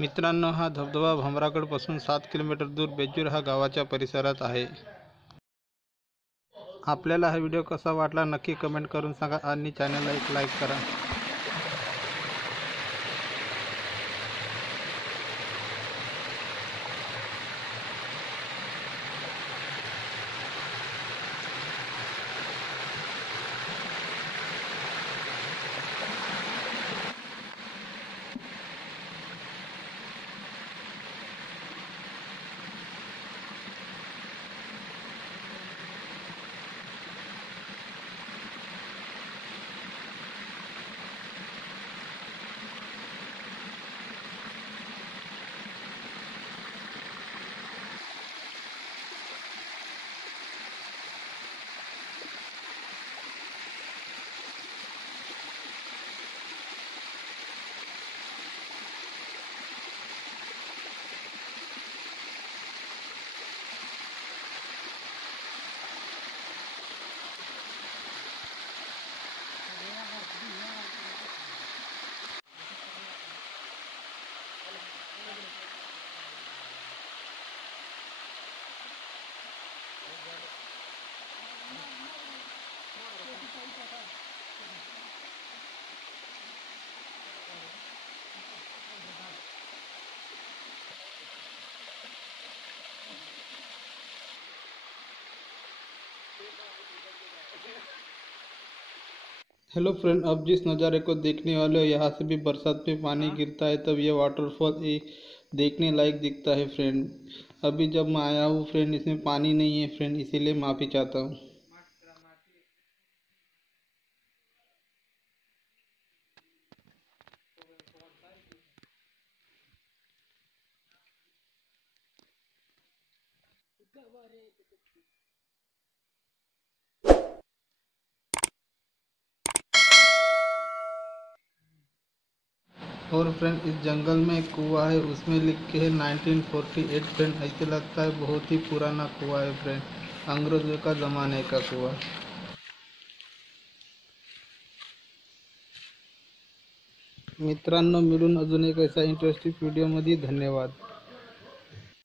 मित्रांनो, हा धबधबा भामरागडपासून 7 किलोमीटर दूर बेजूर हा गावाच्या परिसरात आहे. आपल्याला हा व्हिडिओ कसा वाटला नक्की कमेंट करून सांगा आणि चॅनलला एक लाईक करा. हेलो फ्रेंड, अब जिस नज़ारे को देखने वाले हो यहाँ से भी बरसात में पानी गिरता है तब ये वाटरफॉल देखने लायक दिखता है फ्रेंड। अभी जब मैं आया हूँ फ्रेंड, इसमें पानी नहीं है फ्रेंड, इसीलिए माफ़ी चाहता हूँ। और फ्रेंड, इस जंगल में एक कुआं है, उसमें लिख के है 1948 फ्रेंड। ऐसे लगता है बहुत ही पुराना कुआं है फ्रेंड, अंग्रेजों का ज़माने का कुआं। मित्रांनो, मिळून अजून एक अशा इंटरेस्टिंग व्हिडिओमध्ये धन्यवाद।